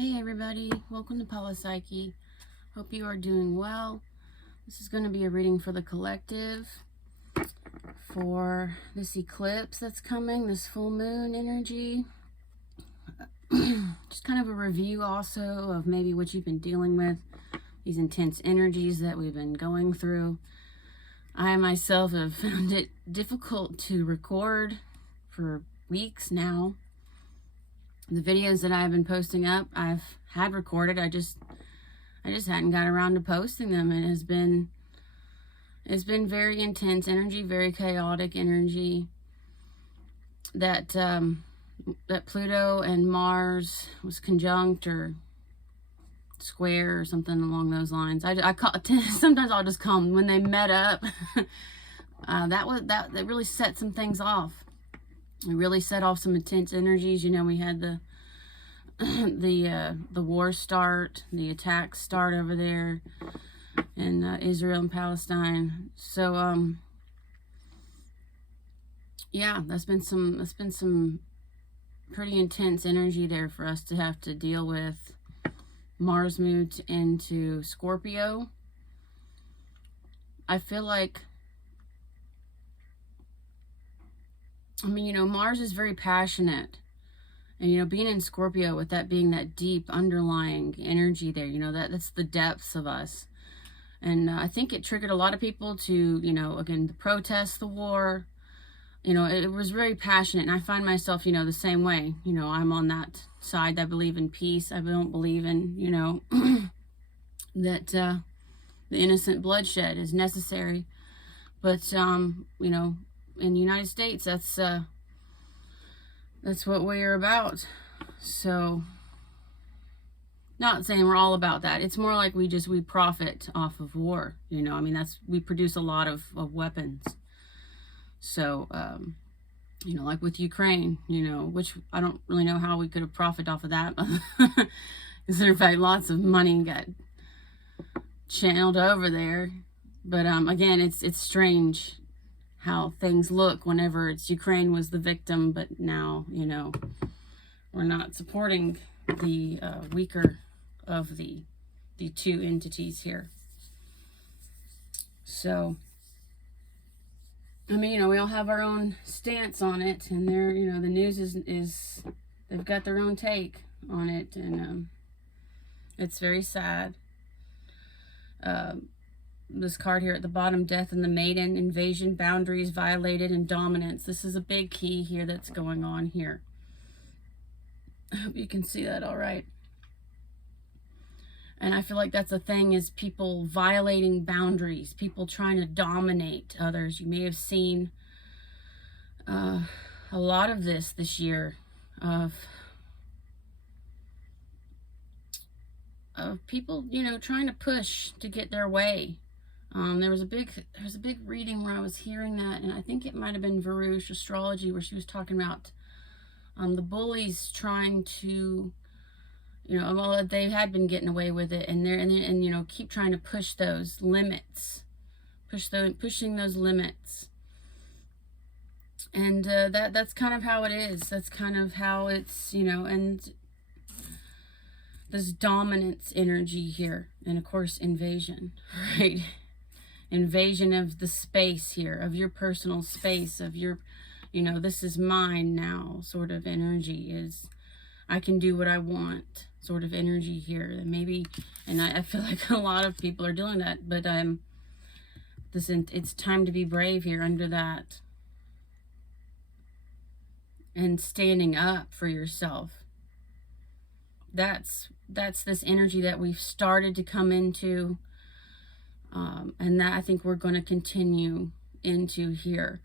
Hey everybody, welcome to Polypsyche. Hope you are doing well. This is going to be a reading for the collective for this eclipse that's coming, this full moon energy. Just kind of a review also of maybe what you've been dealing with, these intense energies that we've been going through. I myself have found it difficult to record for weeks now. The videos that I've been posting up, I've had recorded. I just hadn't got around to posting them, and it's been very intense energy, very chaotic energy. That that Pluto and Mars was conjunct or square or something along those lines. I call sometimes I'll just call them when they met up. that really set some things off. It really set off some intense energies. You know, we had the war start, the attacks start over there in Israel and Palestine. So yeah, that's been some pretty intense energy there for us to have to deal with. Mars moved into Scorpio. I feel like, I mean, you know, Mars is very passionate. And, you know, being in Scorpio, with that being that deep underlying energy there, you know, that's the depths of us. And I think it triggered a lot of people to, you know, again, to protest the war. You know, it was very passionate. And I find myself, you know, the same way. You know, I'm on that side. I believe in peace. I don't believe in, you know, that the innocent bloodshed is necessary. But, you know, in the United States, that's what we're about. So, not saying we're all about that. It's more like we profit off of war. You know, I mean, we produce a lot of weapons. So, you know, like with Ukraine, you know, which I don't really know how we could have profited off of that. Because in fact, lots of money got channeled over there. But again, it's strange how things look whenever it's Ukraine was the victim, but now, you know, we're not supporting the weaker of the two entities here. So, I mean, you know, we all have our own stance on it, and they're, you know, the news is they've got their own take on it, and it's very sad. This card here at the bottom, death in the maiden, invasion, boundaries violated, and dominance. This is a big key here that's going on here. I hope you can see that all right. And I feel like that's the thing, is people violating boundaries, people trying to dominate others. You may have seen a lot of this year of people, you know, trying to push to get their way. There was a big reading where I was hearing that, and I think it might have been Varouche Astrology, where she was talking about the bullies trying to, you know, well, they had been getting away with it, and you know, keep trying to push those limits, pushing those limits, and that's kind of how it is. That's kind of how it's, you know, and this dominance energy here, and of course invasion, right? Invasion of the space here, of your personal space, of your, you know, this is mine now sort of energy, is I can do what I want sort of energy here. And maybe, and I feel like a lot of people are doing that, but it's time to be brave here under that, and standing up for yourself. That's this energy that we've started to come into, and that I think we're going to continue into here,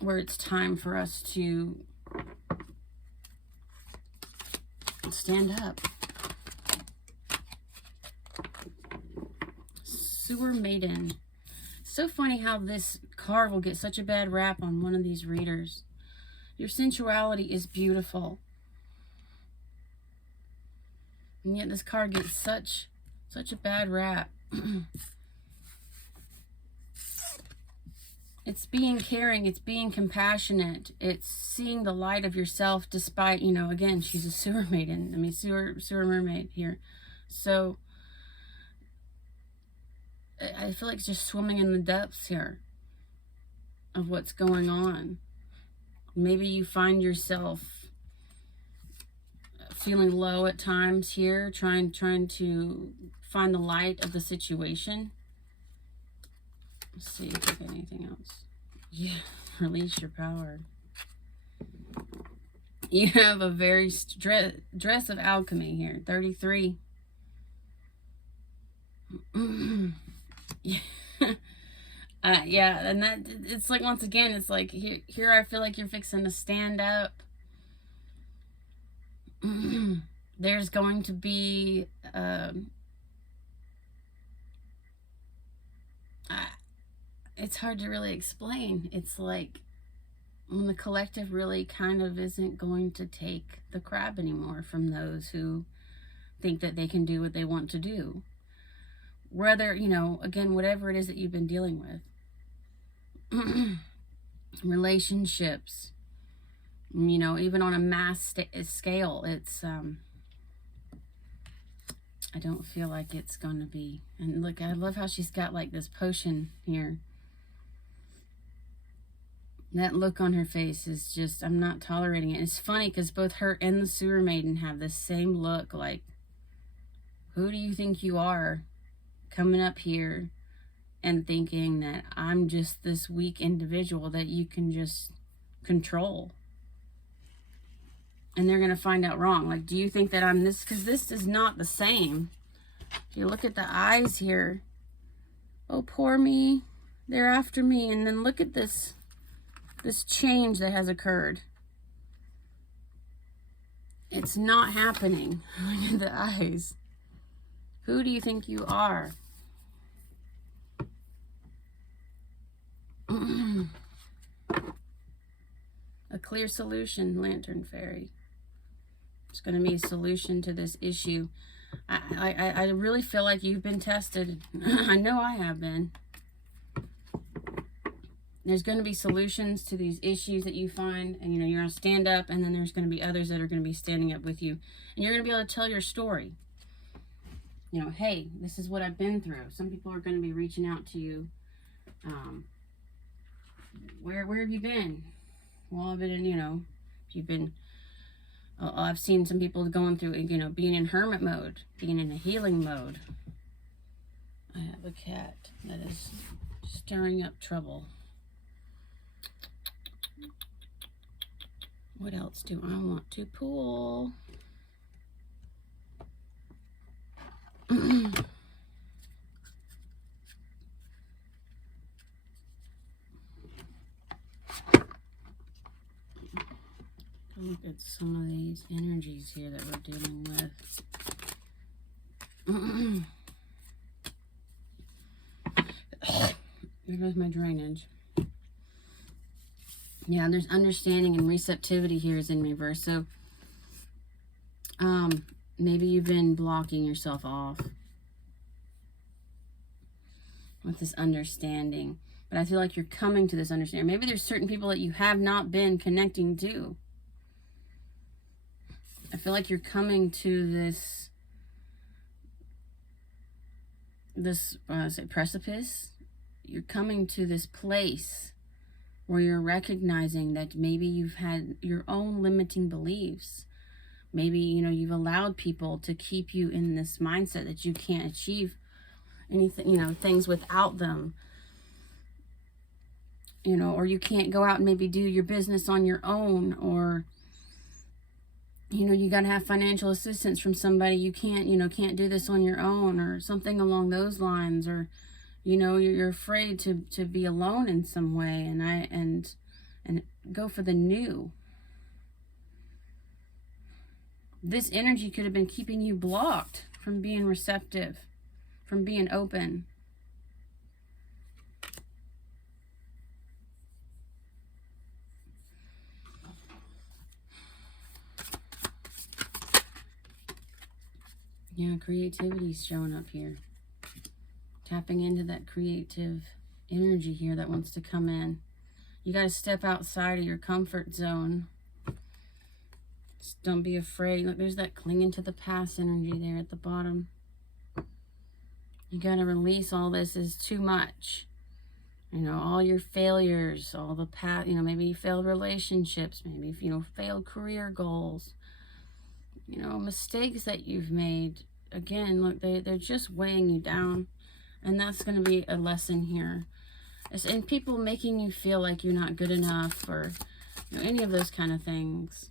where it's time for us to stand up. Sewer Maiden. So funny how this card will get such a bad rap on one of these readers. Your sensuality is beautiful, and yet this card gets such a bad rap. It's being caring, it's being compassionate, it's seeing the light of yourself despite, you know, again, she's a sewer maiden. I mean, sewer mermaid here. So I feel like just swimming in the depths here of what's going on. Maybe you find yourself feeling low at times here, trying to find the light of the situation. Let's see if I get anything else. Yeah, release your power. You have a very dress of alchemy here, 33. Yeah. Yeah, and that, it's like, once again, it's like here I feel like you're fixing to stand up. There's going to be it's hard to really explain. It's like when the collective really kind of isn't going to take the crap anymore from those who think that they can do what they want to do. Whether, you know, again, whatever it is that you've been dealing with. Relationships, you know, even on a mass scale, it's I don't feel like it's going to be. And look, I love how she's got like this potion here. That look on her face is just, I'm not tolerating it. It's funny because both her and the sewer maiden have this same look, like, who do you think you are coming up here and thinking that I'm just this weak individual that you can just control? And they're going to find out wrong. Like, do you think that I'm this? Because this is not the same. If you look at the eyes here. Oh, poor me. They're after me. And then look at this change that has occurred. It's not happening. Look at the eyes. Who do you think you are? A clear solution, Lantern Fairy. It's going to be a solution to this issue. I really feel like you've been tested. I know I have been. There's going to be solutions to these issues that you find, and you know, you're going to stand up, and then there's going to be others that are going to be standing up with you, and you're going to be able to tell your story. You know, hey, this is what I've been through. Some people are going to be reaching out to you. Where have you been? Well, I've been in, you know, if you've been, I've seen some people going through, you know, being in hermit mode, being in a healing mode. I have a cat that is stirring up trouble. What else do I want to pull? Look at some of these energies here that we're dealing with. There goes my drainage. Yeah, there's understanding and receptivity here is in reverse. So, maybe you've been blocking yourself off with this understanding. But I feel like you're coming to this understanding. Maybe there's certain people that you have not been connecting to. I feel like you're coming to this precipice. You're coming to this place where you're recognizing that maybe you've had your own limiting beliefs. Maybe, you know, you've allowed people to keep you in this mindset that you can't achieve anything, you know, things without them. You know, or you can't go out and maybe do your business on your own, or, you know, you got to have financial assistance from somebody. You can't, you know, can't do this on your own, or something along those lines. Or, you know, you're afraid to be alone in some way, and go for the new. This energy could have been keeping you blocked from being receptive, from being open. Yeah, creativity's showing up here. Tapping into that creative energy here that wants to come in. You got to step outside of your comfort zone. Just don't be afraid. Look, there's that clinging to the past energy there at the bottom. You got to release all this is too much. You know, all your failures, all the past, you know, maybe failed relationships, maybe, you know, failed career goals, you know, mistakes that you've made. Again, look, they're just weighing you down. And that's going to be a lesson here. And people making you feel like you're not good enough, or, you know, any of those kind of things.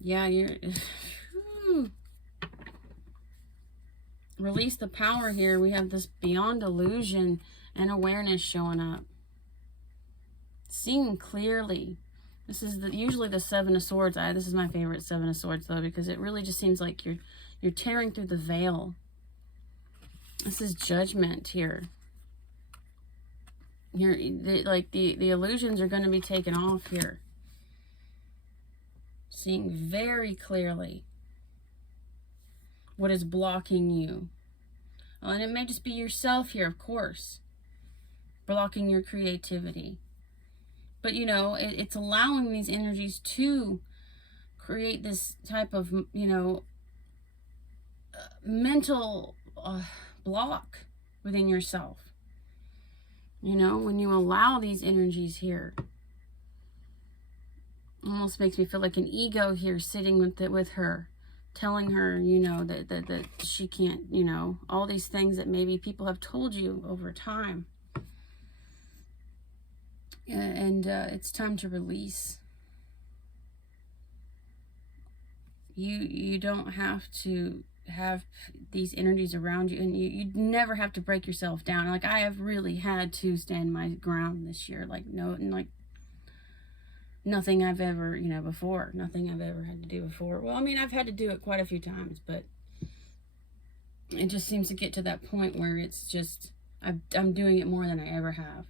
Yeah, you're... Release the power here. We have this beyond illusion and awareness showing up. Seeing clearly. This is usually the Seven of Swords. This is my favorite Seven of Swords, though, because it really just seems like you're tearing through the veil. This is judgment here. The illusions are going to be taken off here. Seeing very clearly what is blocking you. And it may just be yourself here, of course, blocking your creativity. But, you know, it's allowing these energies to create this type of, you know, mental block within yourself. You know, when you allow these energies here, almost makes me feel like an ego here sitting with her, telling her, you know, that she can't, you know, all these things that maybe people have told you over time. And it's time to release. You don't have to have these energies around you, and you never have to break yourself down. Like, I have really had to stand my ground this year. Like, nothing I've ever, you know, before. Nothing I've ever had to do before. Well, I mean, I've had to do it quite a few times, but it just seems to get to that point where it's just, I'm doing it more than I ever have.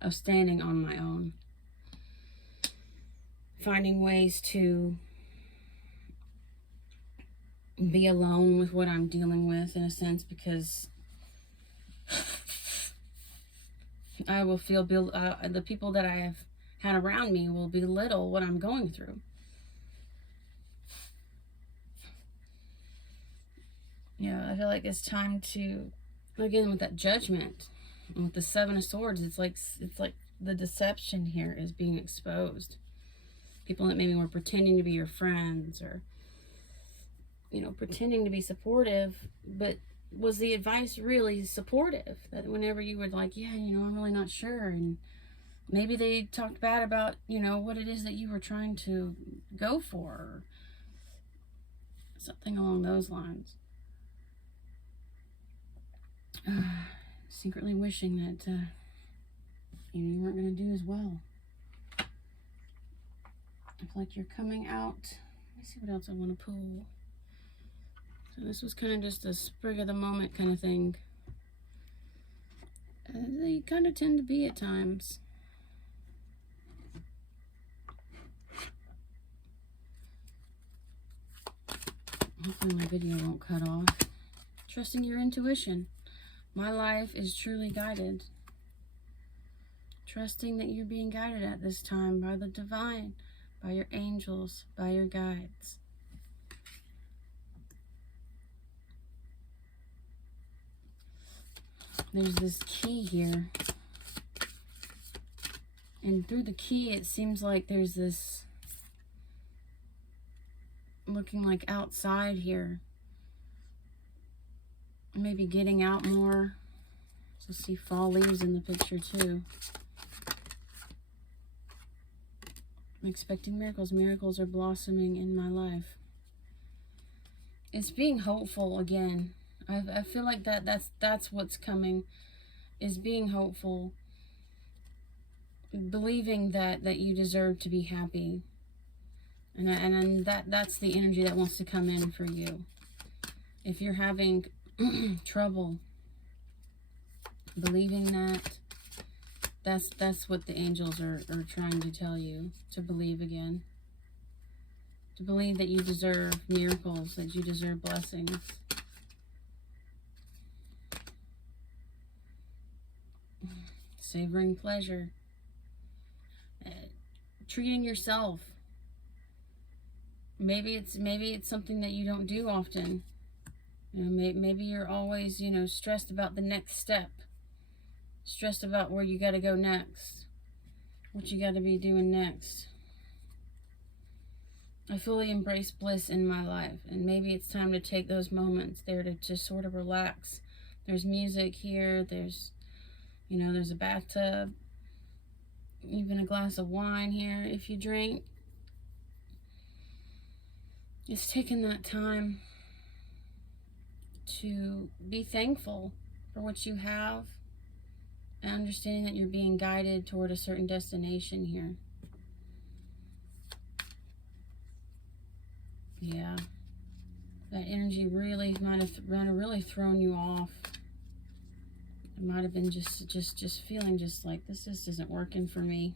Of standing on my own. Finding ways to be alone with what I'm dealing with, in a sense, because I will feel, the people that I have had around me will belittle what I'm going through. Yeah, I feel like it's time to, again, with that judgment, with the Seven of Swords, it's like the deception here is being exposed. People that maybe were pretending to be your friends, or, you know, pretending to be supportive, but was the advice really supportive? That whenever you were like, yeah, you know, I'm really not sure, and maybe they talked bad about, you know, what it is that you were trying to go for, or something along those lines. Secretly wishing that you know, you weren't going to do as well. I feel like you're coming out. Let me see what else I want to pull. So this was kind of just a sprig of the moment kind of thing. They kind of tend to be at times. Hopefully my video won't cut off. Trusting your intuition. My life is truly guided. Trusting that you're being guided at this time by the divine, by your angels, by your guides. There's this key here. And through the key, it seems like there's this looking like outside here. Maybe getting out more. So see fall leaves in the picture too. I'm expecting miracles. Miracles are blossoming in my life. It's being hopeful again. I feel like that's what's coming, is being hopeful. Believing that you deserve to be happy. And that's the energy that wants to come in for you. If you're having trouble believing that's what the angels are trying to tell you, to believe again. To believe that you deserve miracles, that you deserve blessings. savoring pleasure, treating yourself. Maybe it's something that you don't do often. You know, maybe you're always, you know, stressed about the next step, stressed about where you got to go next, what you got to be doing next. I fully embrace bliss in my life, and maybe it's time to take those moments there to just sort of relax. There's music here, there's, you know, there's a bathtub, even a glass of wine here if you drink. It's taking that time to be thankful for what you have and understanding that you're being guided toward a certain destination here. Yeah, that energy really might have really thrown you off. It might have been just feeling just like this isn't working for me,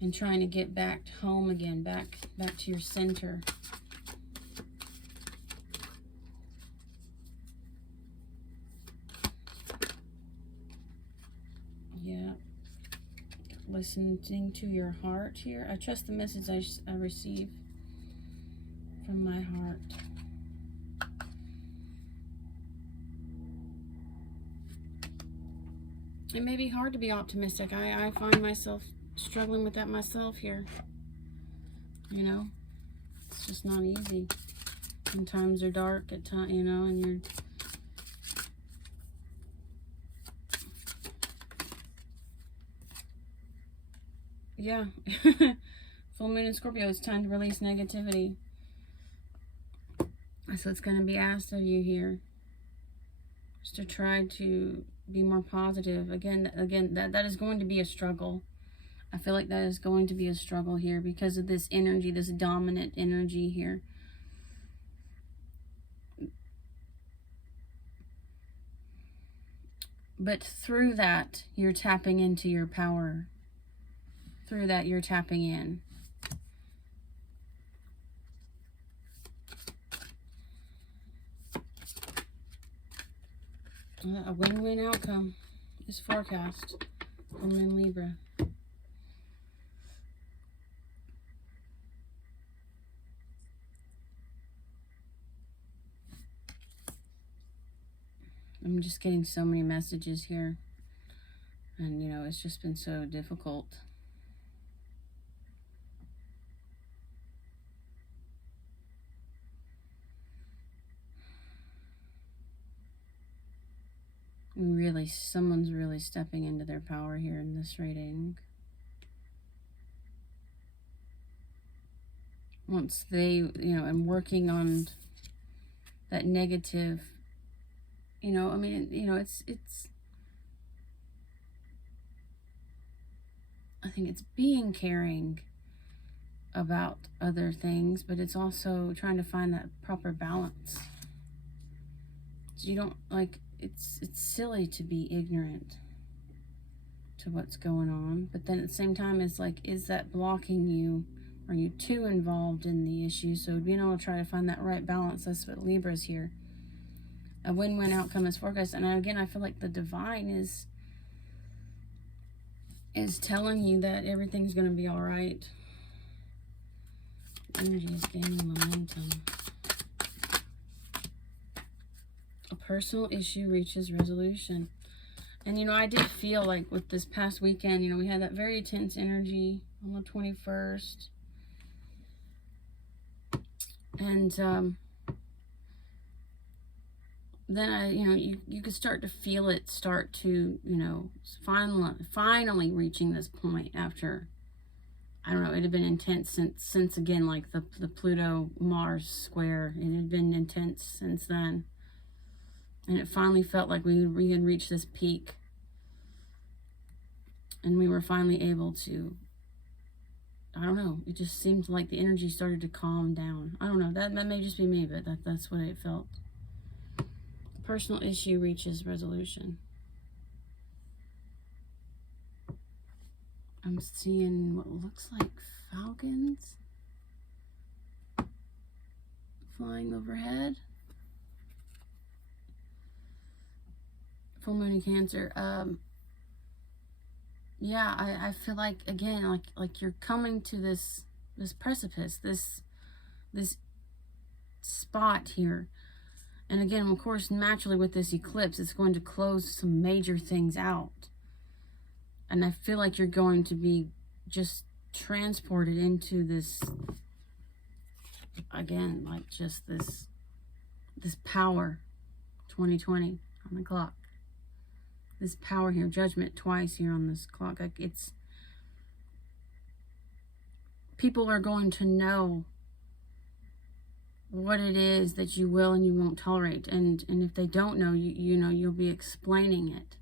and trying to get back home again, back to your center. Yeah, listening to your heart here. I trust the message I receive from my heart. It may be hard to be optimistic. I find myself struggling with that myself here. You know, it's just not easy. When times are dark at times, you know, and you're yeah. Full moon in Scorpio, it's time to release negativity. So it's going to be asked of you here, just to try to be more positive. Again, that is going to be a struggle. I feel like that is going to be a struggle here because of this energy, this dominant energy here. But through that, you're tapping into your power. Through that, you're tapping in. A win-win outcome is forecast from in Libra. I'm just getting so many messages here. And, you know, it's just been so difficult. Really, someone's really stepping into their power here in this reading. Once they, you know, and working on that negative, you know, I mean, you know, it's I think it's being caring about other things, but it's also trying to find that proper balance. So you don't, like, it's silly to be ignorant to what's going on, but then at the same time, it's like, is that blocking you? Are you too involved in the issue? So being able to try to find that right balance, that's what Libra's here. A win-win outcome is forecast. And again, I feel like the divine is telling you that everything's going to be all right. Energy is gaining momentum. A personal issue reaches resolution. And, you know, I did feel like with this past weekend, you know, we had that very tense energy on the 21st. And then, you know, you could start to feel it start to, you know, finally reaching this point after, I don't know, it had been intense since again, like the Pluto-Mars square. It had been intense since then. And it finally felt like we had reached this peak. And we were finally able to, I don't know, it just seemed like the energy started to calm down. I don't know, that may just be me, but that's what it felt. The personal issue reaches resolution. I'm seeing what looks like falcons flying overhead. Full moon in Cancer. yeah, I feel like, again, like you're coming to this precipice, this spot here. And again, of course, naturally with this eclipse, it's going to close some major things out. And I feel like you're going to be just transported into this, again, like just this power. 2020 on the clock. This power here, judgment twice here on this clock. Like, it's, people are going to know what it is that you will and you won't tolerate. And if they don't know, you know, you'll be explaining it.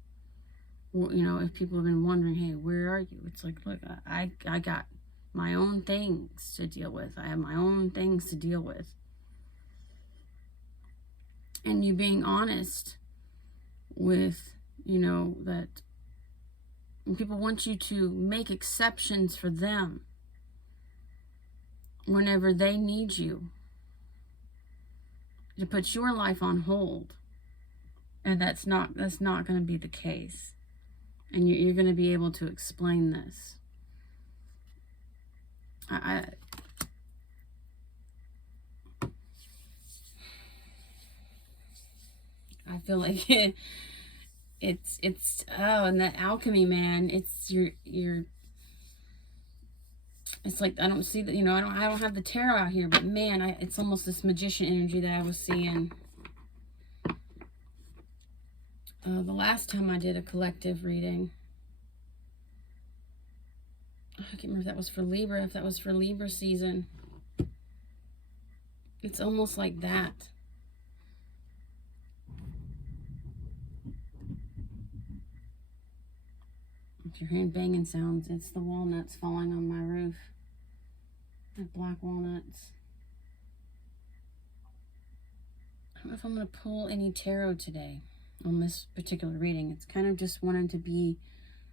Well, you know, if people have been wondering, hey, where are you? It's like, look, I got my own things to deal with. I have my own things to deal with. And you being honest with, you know, that people want you to make exceptions for them whenever they need you, to put your life on hold. And that's not going to be the case. And you're going to be able to explain this. I feel like it's oh, and that alchemy, man, it's your it's like, I don't see that, you know, I don't have the tarot out here, but man, it's almost this magician energy that I was seeing the last time I did a collective reading. I can't remember if that was for Libra, if that was for Libra season. It's almost like that. If you're hearing banging sounds, it's the walnuts falling on my roof. The black walnuts. I don't know if I'm going to pull any tarot today on this particular reading. It's kind of just wanting to be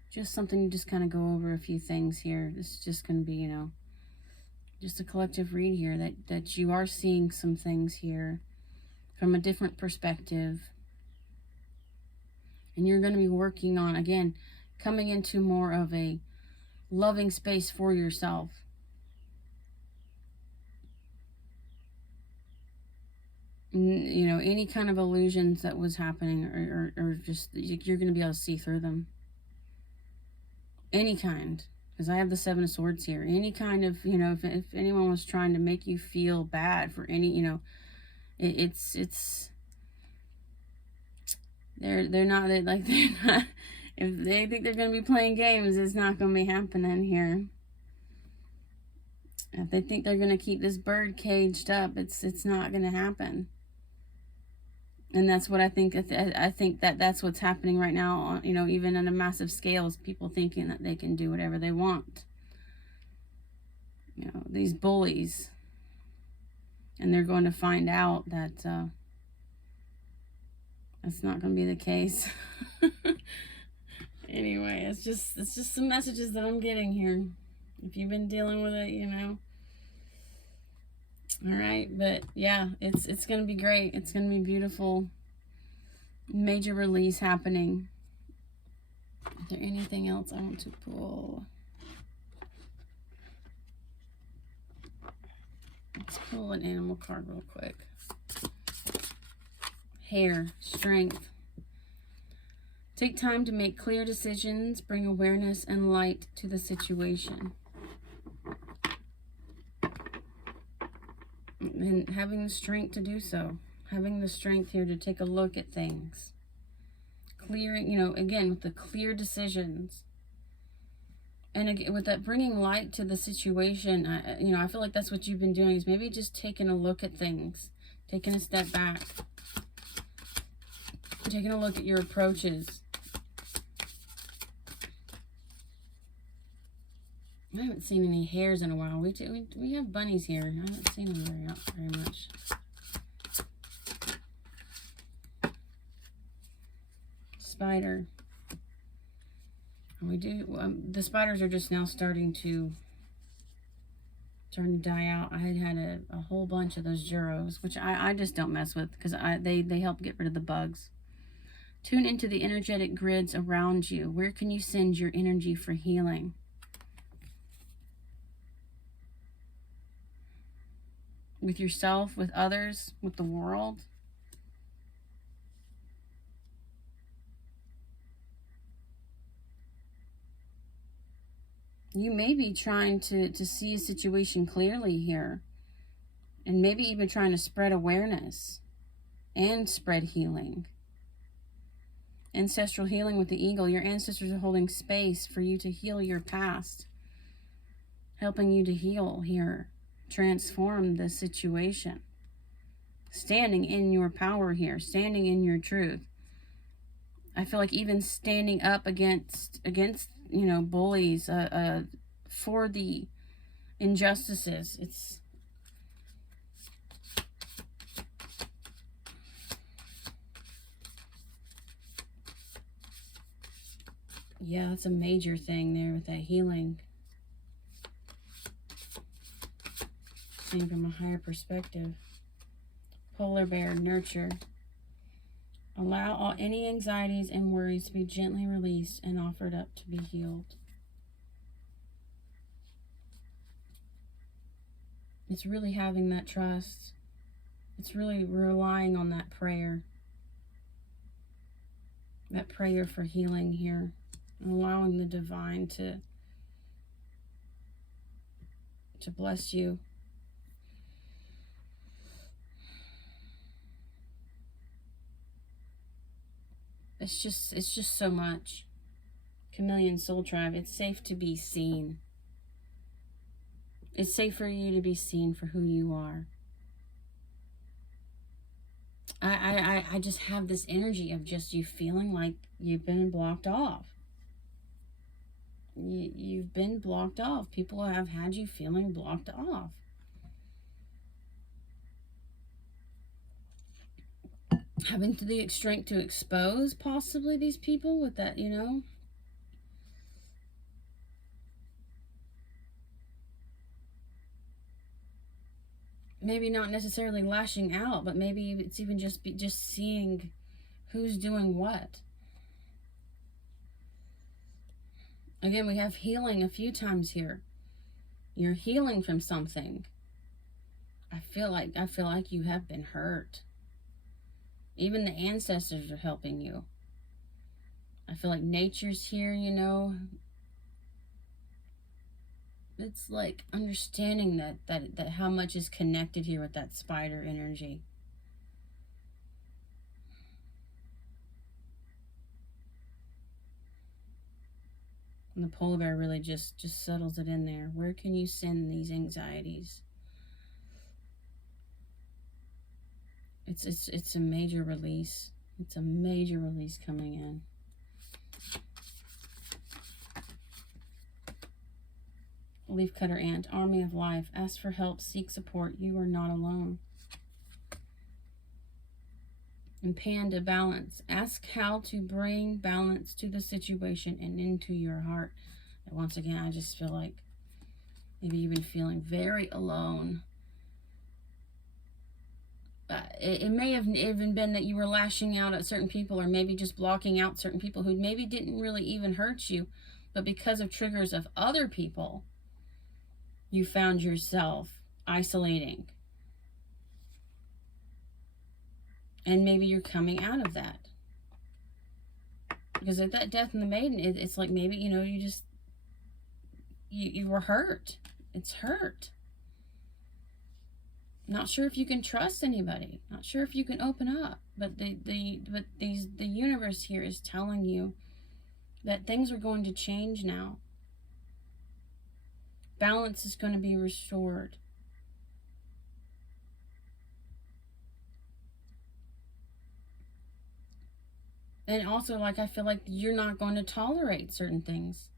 just something to just kind of go over a few things here. This is just going to be, you know, just a collective read here, that you are seeing some things here from a different perspective. And you're going to be working on, again, coming into more of a loving space for yourself. You know, any kind of illusions that was happening, or just, you're going to be able to see through them. Any kind. Because I have the Seven of Swords here. Any kind of, you know, if anyone was trying to make you feel bad for any, you know, it's they're not, they're not, if they think they're going to be playing games, it's not going to be happening here. If they think they're going to keep this bird caged up, it's not going to happen. And that's what I think. I think that's what's happening right now, you know, even on a massive scale, is people thinking that they can do whatever they want. You know, these bullies. And they're going to find out that that's not going to be the case. Anyway, it's just some messages that I'm getting here. If you've been dealing with it, you know. All right, but yeah, it's going to be great. It's going to be beautiful. Major release happening. Is there anything else I want to pull? Let's pull an animal card real quick. Hair, strength. Take time to make clear decisions, bring awareness and light to the situation. And having the strength to do so. Having the strength here to take a look at things. Clearing, you know, again, with the clear decisions. And again, with that bringing light to the situation, you know, I feel like that's what you've been doing, is maybe just taking a look at things. Taking a step back. Taking a look at your approaches. I haven't seen any hares in a while. We have bunnies here. I haven't seen them very much. Spider. We do. The spiders are just now starting to die out. I had a whole bunch of those Juros, which I just don't mess with, because they help get rid of the bugs. Tune into the energetic grids around you. Where can you send your energy for healing? With yourself, with others, with the world? You may be trying to see a situation clearly here. And maybe even trying to spread awareness and spread healing. Ancestral healing with the eagle. Your ancestors are holding space for you to heal your past. Helping you to heal here. Transform the situation. Standing in your power here. Standing in your truth. I feel like even standing up against you know, bullies, for the injustices. It's yeah, that's a major thing there with that healing. Seeing from a higher perspective. Polar bear, nurture. Allow any anxieties and worries to be gently released and offered up to be healed. It's really having that trust. It's really relying on that prayer. That prayer for healing here. And allowing the divine to bless you. It's just so much. Chameleon Soul Tribe, it's safe to be seen. It's safe for you to be seen for who you are. I just have this energy of just you feeling like you've been blocked off. You've been blocked off. People have had you feeling blocked off. Having the strength to expose possibly these people with that, you know. Maybe not necessarily lashing out, but maybe it's even just seeing who's doing what. Again, we have healing a few times here. You're healing from something. I feel like you have been hurt. Even the ancestors are helping you. I feel like nature's here, you know. It's like understanding that how much is connected here with that spider energy. And the polar bear really just settles it in there. Where can you send these anxieties? It's a major release. It's a major release coming in. Leafcutter ant, army of life. Ask for help, seek support. You are not alone. And panda, balance. Ask how to bring balance to the situation and into your heart. And once again, I just feel like maybe you've been feeling very alone. It may have even been that you were lashing out at certain people, or maybe just blocking out certain people who maybe didn't really even hurt you, but because of triggers of other people, you found yourself isolating. And maybe you're coming out of that. Because at that death in the maiden, it's like maybe, you know, you were hurt. It's hurt. Not sure if you can trust anybody. Not sure if you can open up. But the universe here is telling you that things are going to change now. Balance is going to be restored. And also, like, I feel like you're not going to tolerate certain things.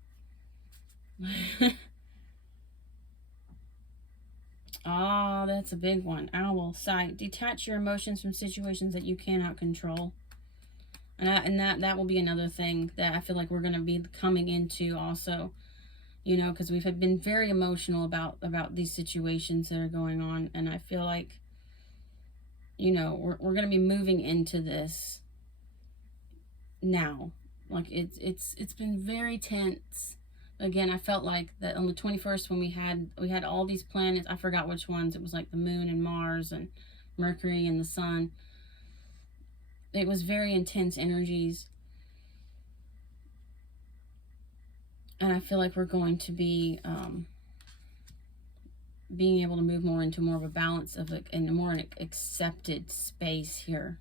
Ah, that's a big one. Owl, sight. Detach your emotions from situations that you cannot control. And that will be another thing that I feel like we're going to be coming into also. You know, because we've been very emotional about these situations that are going on. And I feel like, you know, we're going to be moving into this. now. Like it's been very tense. Again, I felt like that on the 21st when we had all these planets. I forgot which ones. It was like the moon and Mars and Mercury and the sun. It was very intense energies. And I feel like we're going to be being able to move more into more of a balance of it and more an accepted space here.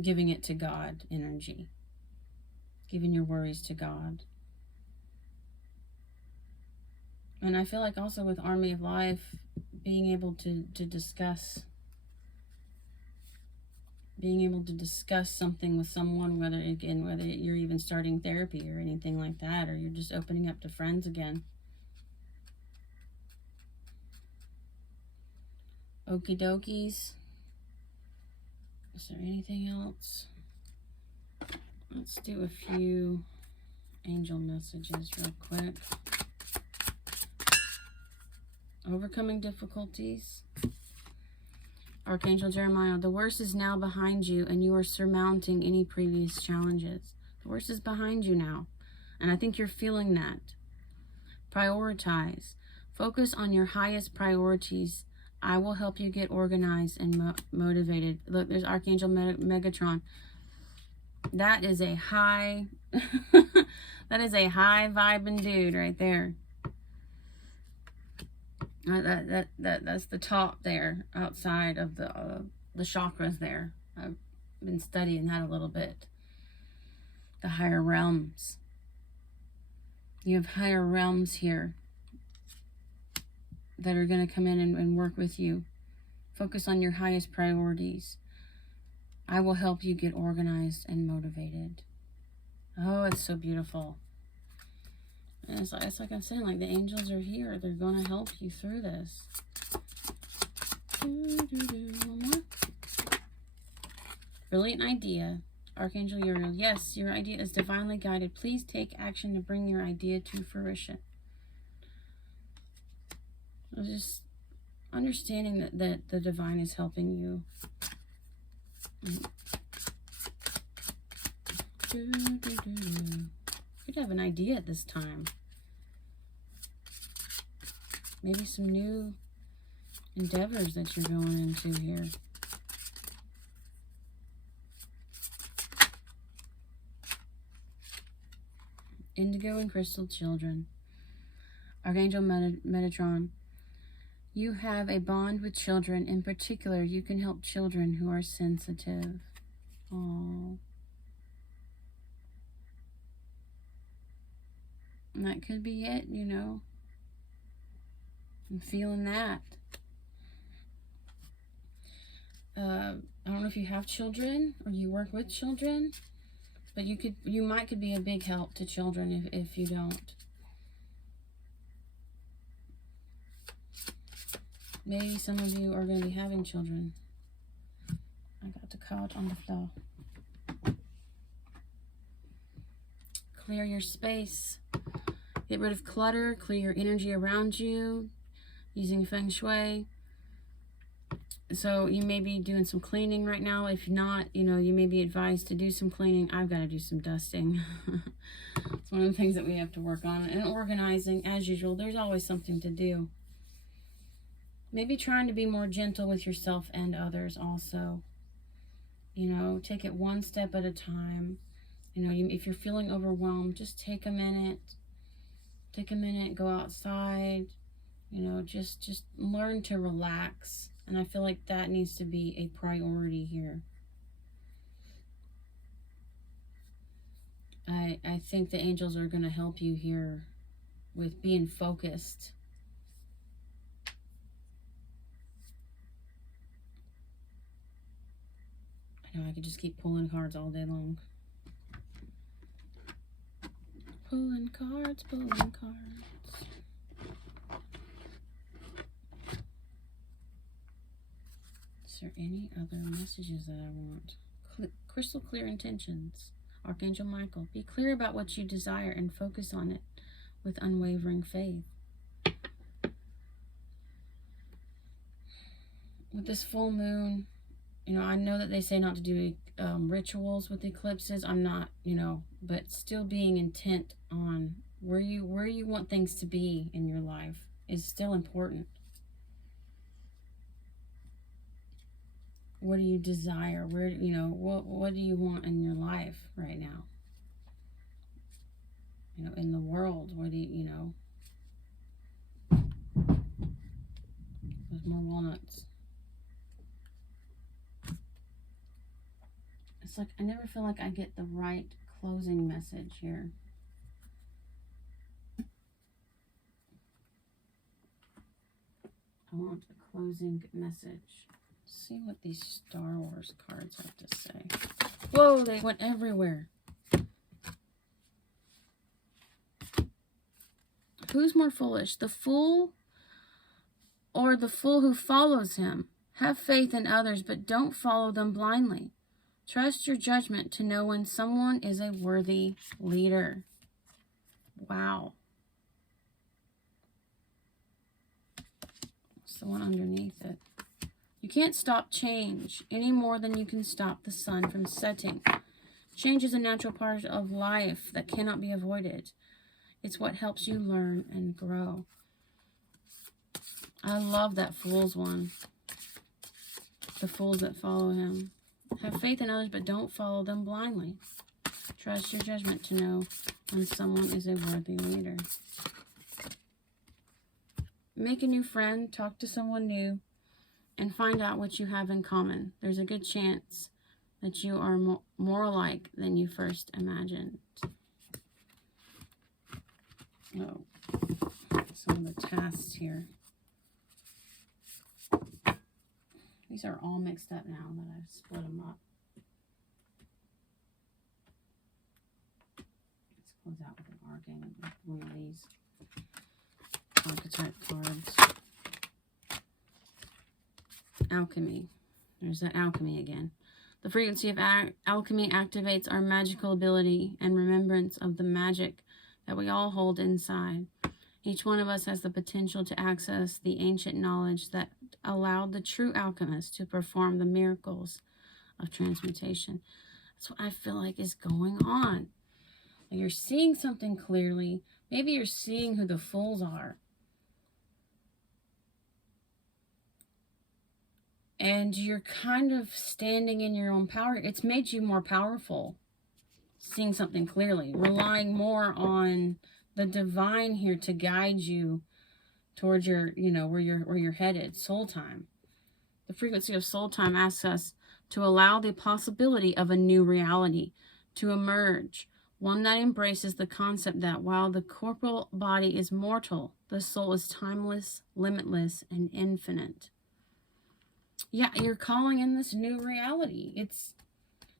Giving it to God energy. Giving your worries to God. And I feel like also with Army of Life, being able to discuss something with someone, whether you're even starting therapy or anything like that, or you're just opening up to friends again. Okie dokies. Is there anything else? Let's do a few angel messages real quick. Overcoming difficulties. Archangel Jeremiah, the worst is now behind you and you are surmounting any previous challenges. The worst is behind you now. And I think you're feeling that. Prioritize. Focus on your highest priorities. I will help you get organized and motivated. Look, there's Archangel Megatron. That is a high, that is a high vibing dude right there. That's the top there, outside of the chakras there. I've been studying that a little bit. The higher realms. You have higher realms here that are going to come in and work with you. Focus on your highest priorities. I will help you get organized and motivated. Oh, it's so beautiful. And it's like I'm saying, like the angels are here. They're going to help you through this. One more. Brilliant idea. Archangel Uriel. Yes, your idea is divinely guided. Please take action to bring your idea to fruition. Just understanding that the divine is helping you. Could have an idea at this time. Maybe some new endeavors that you're going into here. Indigo and crystal children. Archangel Metatron. You have a bond with children. In particular, you can help children who are sensitive. Aww. And that could be it, you know. I'm feeling that. I don't know if you have children or you work with children, but you could be a big help to children if you don't. Maybe some of you are going to be having children. I got the card on the floor. Clear your space. Get rid of clutter. Clear your energy around you using Feng Shui. So you may be doing some cleaning right now. If not, you know, you may be advised to do some cleaning. I've got to do some dusting. It's one of the things that we have to work on. And organizing, as usual, there's always something to do. Maybe trying to be more gentle with yourself and others also. You know, take it one step at a time. You know, if you're feeling overwhelmed, just take a minute. Take a minute, go outside. You know, just learn to relax. And I feel like that needs to be a priority here. I think the angels are going to help you here with being focused. I know I could just keep pulling cards all day long. Pulling cards, pulling cards. Is there any other messages that I want? Crystal clear intentions. Archangel Michael, be clear about what you desire and focus on it with unwavering faith. With this full moon, You know, I know that they say not to do rituals with eclipses. I'm not, you know, but still being intent on where you want things to be in your life is still important. What do you desire? Where, you know, what do you want in your life right now? You know, in the world, what do you know? There's more walnuts. It's like I never feel like I get the right closing message here. I want a closing message. Let's see what these Star Wars cards have to say. Whoa, they went everywhere. Who's more foolish, the fool or the fool who follows him? Have faith in others, but don't follow them blindly. Trust your judgment to know when someone is a worthy leader. Wow. What's the one underneath it? You can't stop change any more than you can stop the sun from setting. Change is a natural part of life that cannot be avoided. It's what helps you learn and grow. I love that fool's one. The fools that follow him. Have faith in others, but don't follow them blindly. Trust your judgment to know when someone is a worthy leader. Make a new friend, talk to someone new, and find out what you have in common. There's a good chance that you are more alike than you first imagined. Oh, some of the tasks here. These are all mixed up now that I've split them up. Let's close out with an arcane with one of these archetype cards. Alchemy. There's that alchemy again. The frequency of alchemy activates our magical ability and remembrance of the magic that we all hold inside. Each one of us has the potential to access the ancient knowledge that allowed the true alchemist to perform the miracles of transmutation. That's what I feel like is going on. You're seeing something clearly. Maybe you're seeing who the fools are. And you're kind of standing in your own power. It's made you more powerful. Seeing something clearly. Relying more on the divine here to guide you towards your, you know, where you're headed. Soul time. The frequency of soul time asks us to allow the possibility of a new reality to emerge. One that embraces the concept that while the corporal body is mortal, the soul is timeless, limitless, and infinite. Yeah, you're calling in this new reality. It's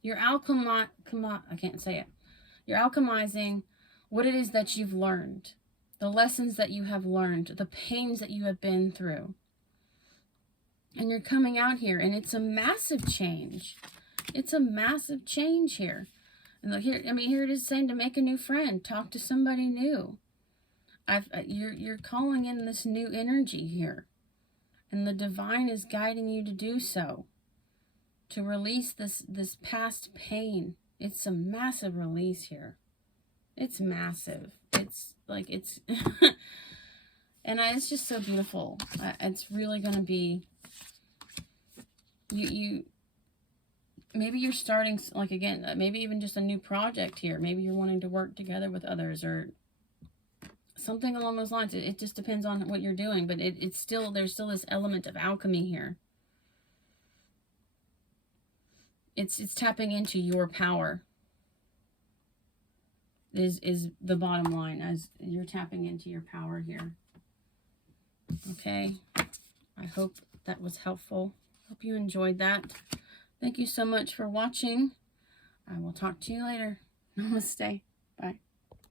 you're I can't say it. You're alchemizing what it is that you've learned, the lessons that you have learned, the pains that you have been through. And you're coming out here, and it's a massive change. It's a massive change here. And look here, I mean, here it is saying to make a new friend, talk to somebody new. You're calling in this new energy here. And the divine is guiding you to do so. To release this past pain. It's a massive release here. It's massive. It's like, it's... and it's just so beautiful. It's really going to be... Maybe you're starting, like, again, maybe even just a new project here. Maybe you're wanting to work together with others or something along those lines. It just depends on what you're doing, but there's still this element of alchemy here. It's tapping into your power is the bottom line, as you're tapping into your power here. Okay, I hope that was helpful. Hope you enjoyed that. Thank you so much for watching. I will talk to you later. Namaste.